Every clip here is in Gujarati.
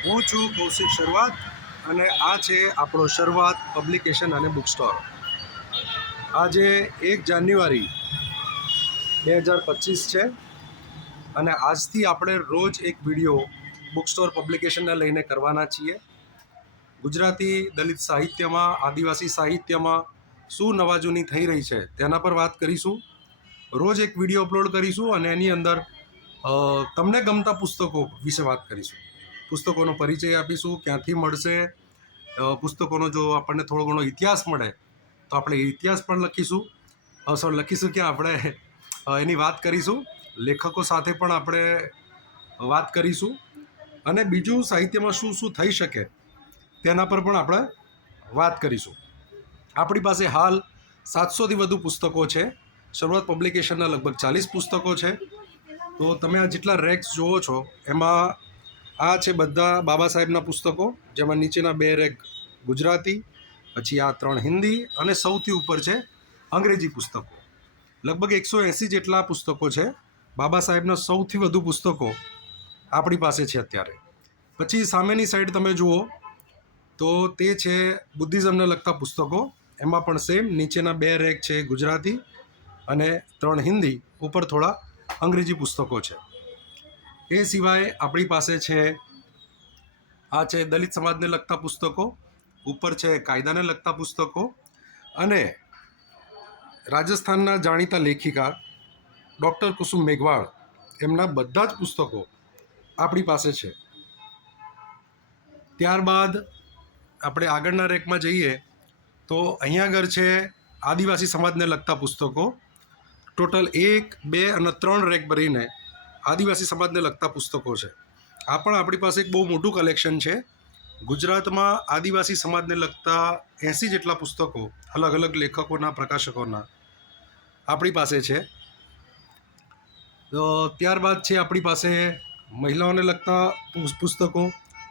હું છું કૌશિક શરૂઆત અને આ છે આપણો શરૂઆત પબ્લિકેશન અને બુક સ્ટોર. આજે 1 જાન્યુઆરી 2025 છે અને આજથી આપણે રોજ એક વિડીયો બુક સ્ટોર પબ્લિકેશનને લઈને કરવાના છીએ. ગુજરાતી દલિત સાહિત્યમાં, આદિવાસી સાહિત્યમાં શું નવાજૂની થઈ રહી છે તેના પર વાત કરીશું. રોજ એક વિડીયો અપલોડ કરીશું અને એની અંદર તમને ગમતા પુસ્તકો વિશે વાત કરીશું. પુસ્તકોનો પરિચય આપીશું, ક્યાંથી મળશે. પુસ્તકોનો જો આપણને થોડો ઘણો ઇતિહાસ મળે તો આપણે ઇતિહાસ પણ લખીશું કે આપણે એની વાત કરીશું. લેખકો સાથે પણ આપણે વાત કરીશું અને બીજું સાહિત્યમાં શું શું થઈ શકે તેના પર પણ આપણે વાત કરીશું. આપણી પાસે હાલ 700થી વધુ પુસ્તકો છે. શરૂઆત પબ્લિકેશનના લગભગ 40 પુસ્તકો છે. તો તમે આ જેટલા રેક્સ જુઓ છો એમાં આ છે બધા બાબા સાહેબના પુસ્તકો, જેમાં નીચેના 2 રેક ગુજરાતી, પછી આ 3 હિન્દી અને સૌથી ઉપર છે અંગ્રેજી પુસ્તકો. લગભગ 180 જેટલા પુસ્તકો છે. બાબા સાહેબના સૌથી વધુ પુસ્તકો આપણી પાસે છે અત્યારે. પછી સામેની સાઈડ તમે જુઓ તો તે છે બુદ્ધિઝમને લગતા પુસ્તકો. એમાં પણ સેમ નીચેના 2 રેક છે ગુજરાતી અને 3 હિન્દી, ઉપર થોડા અંગ્રેજી પુસ્તકો છે. એ સિવાય આપણી પાસે છે આ છે દલિત સમાજને લગતા પુસ્તકો, ઉપર છે કાયદાને લગતા પુસ્તકો અને રાજસ્થાનના જાણીતા લેખિકા ડૉક્ટર કુસુમ મેઘવાળ એમના બધા જ પુસ્તકો આપણી પાસે છે. ત્યારબાદ આપણે આગળના રેકમાં જઈએ તો અહીંયા આગળ છે આદિવાસી સમાજને લગતા પુસ્તકો. ટોટલ 1, 2 અને 3 રેક ભરીને આદિવાસી સમાજને લગતા પુસ્તકો છે. આ પણ આપણી પાસે એક બહુ મોટું કલેક્શન છે. ગુજરાતમાં આદિવાસી સમાજને લગતા 80 જેટલા પુસ્તકો અલગ અલગ લેખકોના, પ્રકાશકોના આપણી પાસે છે. તો ત્યારબાદ છે આપણી પાસે મહિલાઓને લગતા પુસ્તકો,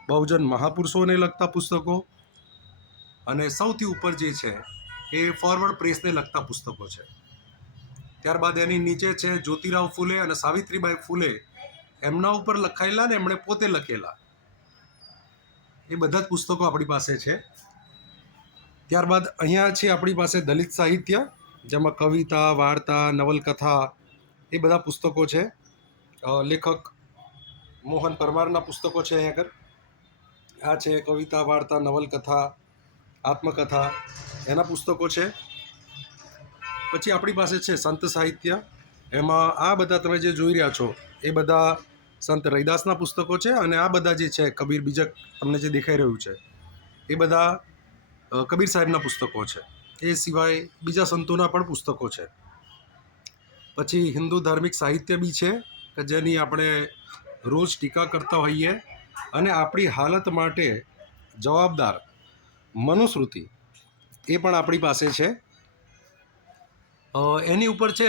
બહુજન મહાપુરુષોને લગતા પુસ્તકો અને સૌથી ઉપર જે છે એ ફોરવર્ડ પ્રેસને લગતા પુસ્તકો છે. ત્યારબાદ એની નીચે છે જ્યોતિરાવ ફૂલે અને સાવિત્રીબાઈ ફૂલે એમના ઉપર લખાયેલા ને એમણે પોતે લખેલા એ બધા જ પુસ્તકો આપણી પાસે છે. ત્યારબાદ અહીંયા છે આપણી પાસે દલિત સાહિત્ય, જેમાં કવિતા, વાર્તા, નવલકથા એ બધા પુસ્તકો છે. લેખક મોહન પરમારના પુસ્તકો છે અહીંયા આગળ. આ છે કવિતા, વાર્તા, નવલકથા, આત્મકથા એના પુસ્તકો છે. પછી આપણી પાસે છે સંત સાહિત્ય. એમાં આ બધા તમે જે જોઈ રહ્યા છો એ બધા સંત રૈદાસના પુસ્તકો છે અને આ બધા જે છે કબીર બીજક તમને જે દેખાઈ રહ્યું છે એ બધા કબીર સાહેબના પુસ્તકો છે. એ સિવાય બીજા સંતોના પણ પુસ્તકો છે. પછી હિન્દુ ધાર્મિક સાહિત્ય બી છે કે જેની આપણે રોજ ટીકા કરતા હોઈએ અને આપણી હાલત માટે જવાબદાર મનુસ્મૃતિ એ પણ આપણી પાસે છે. એની ઉપર છે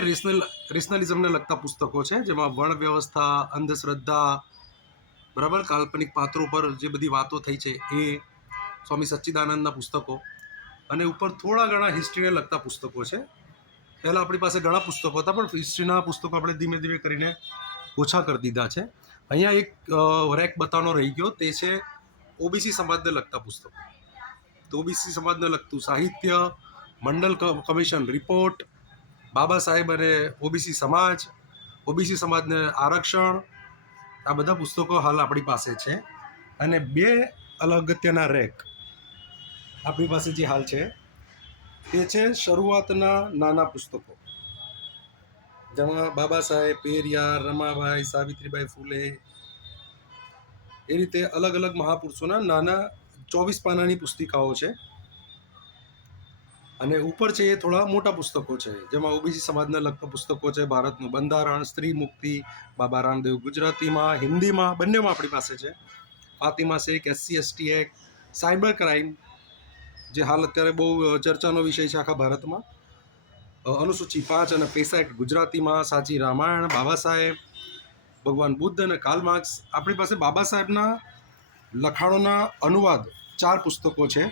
રેશનલિઝમને લગતા પુસ્તકો છે, જેમાં વર્ણ વ્યવસ્થા, અંધશ્રદ્ધા, બરાબર, કાલ્પનિક પાત્રો પર જે બધી વાતો થઈ છે એ, સ્વામી સચ્ચિદાનંદના પુસ્તકો અને ઉપર થોડા ઘણા હિસ્ટ્રીને લગતા પુસ્તકો છે. પહેલાં આપણી પાસે ઘણા પુસ્તકો હતા પણ હિસ્ટ્રીના પુસ્તકો આપણે ધીમે ધીમે કરીને ઓછા કરી દીધા છે. અહીંયા એક રેક બતાવવાનો રહી ગયો, તે છે ઓબીસી સમાજને લગતા પુસ્તકો. તો ઓબીસી સમાજને લગતું સાહિત્ય, મંડલ કમિશન રિપોર્ટ, બાબા સાહેબ અને ઓબીસી સમાજ, ઓબીસી સમાજને આરક્ષણ, આ બધા પુસ્તકો હાલ આપણી પાસે છે. અને 2 અગત્યના રેક આપણી પાસે જે હાલ છે તે છે શરૂઆતના નાના પુસ્તકો, જેમાં બાબા સાહેબ, પેરિયાર, રમાબાઈ, સાવિત્રીબાઈ ફૂલે એ રીતે અલગ અલગ મહાપુરુષોના નાના 24 પાનાની પુસ્તિકાઓ છે. અને ઉપર છે એ થોડા મોટા પુસ્તકો છે, જેમાં ઓબીસી સમાજને લગતા પુસ્તકો છે. ભારતનું બંધારણ, સ્ત્રી મુક્તિ, બાબા રામદેવ ગુજરાતીમાં, હિન્દીમાં, બંનેમાં આપણી પાસે છે. Fatima Shaikh, SC/ST act, cyber crime જે હાલ અત્યારે બહુ ચર્ચાનો વિષય છે આખા ભારતમાં, અનુસૂચિ 5 અને પૈસા એક્ટ ગુજરાતીમાં, સાચી રામાયણ, બાબા સાહેબ, ભગવાન બુદ્ધ અને કાર્લ માર્ક્સ. આપણી પાસે બાબા સાહેબના લખાણોના અનુવાદ 4 પુસ્તકો છે.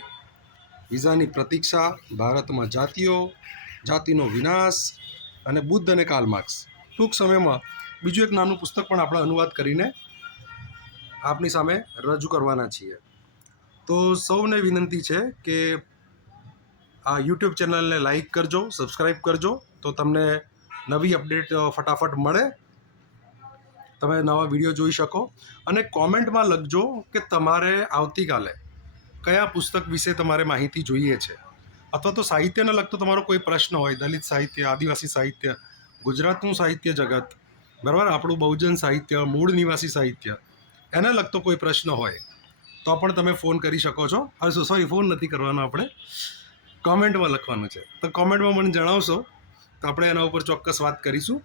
વિઝાની પ્રતીક્ષા, ભારતમાં જાતિઓ, જાતિનો વિનાશ અને બુદ્ધ અને કાર્લ માર્ક્સ. ટૂંક સમયમાં બીજું એક નાનું પુસ્તક પણ આપણે અનુવાદ કરીને આપની સામે રજૂ કરવાના છીએ. તો સૌને વિનંતી છે કે આ યુટ્યુબ ચેનલને લાઈક કરજો, સબસ્ક્રાઈબ કરજો, તો તમને નવી અપડેટ ફટાફટ મળે, તમે નવા વિડીયો જોઈ શકો. અને કોમેન્ટમાં લખજો કે તમારે આવતીકાલે કયા પુસ્તક વિશે તમારે માહિતી જોઈએ છે, અથવા તો સાહિત્યને લગતો તમારો કોઈ પ્રશ્ન હોય, દલિત સાહિત્ય, આદિવાસી સાહિત્ય, ગુજરાતનું સાહિત્ય જગત, બરાબર, આપણું બહુજન સાહિત્ય, મૂળ નિવાસી સાહિત્ય, એને લગતો કોઈ પ્રશ્ન હોય તો પણ તમે ફોન કરી શકો છો. હવે સોરી, ફોન નથી કરવાનો, આપણે કોમેન્ટમાં લખવાનું છે. તો કોમેન્ટમાં મને જણાવશો તો આપણે એના ઉપર ચોક્કસ વાત કરીશું.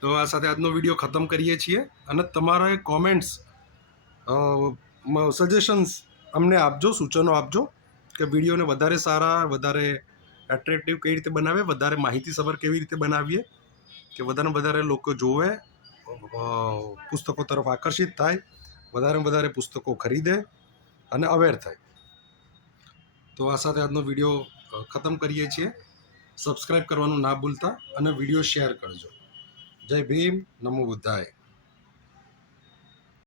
તો આ સાથે આજનો વિડીયો ખતમ કરીએ છીએ. અને તમારા કોમેન્ટ્સ, સજેશન્સ અમને આપજો, સૂચનો આપજો કે વિડીયોને વધારે સારા, વધારે એટ્રેક્ટિવ કઈ રીતે બનાવે, વધારે માહિતીસભર કેવી રીતે બનાવીએ કે વધારે લોકો જોવે, પુસ્તકો તરફ આકર્ષિત થાય, વધારે પુસ્તકો ખરીદે અને અવેર થાય. તો આ સાથે આજનો વિડીયો ખતમ કરીએ છીએ. સબસ્ક્રાઈબ કરવાનું ના ભૂલતા અને વિડીયો શેર કરજો. જય ભીમ, નમો બુદ્ધાય.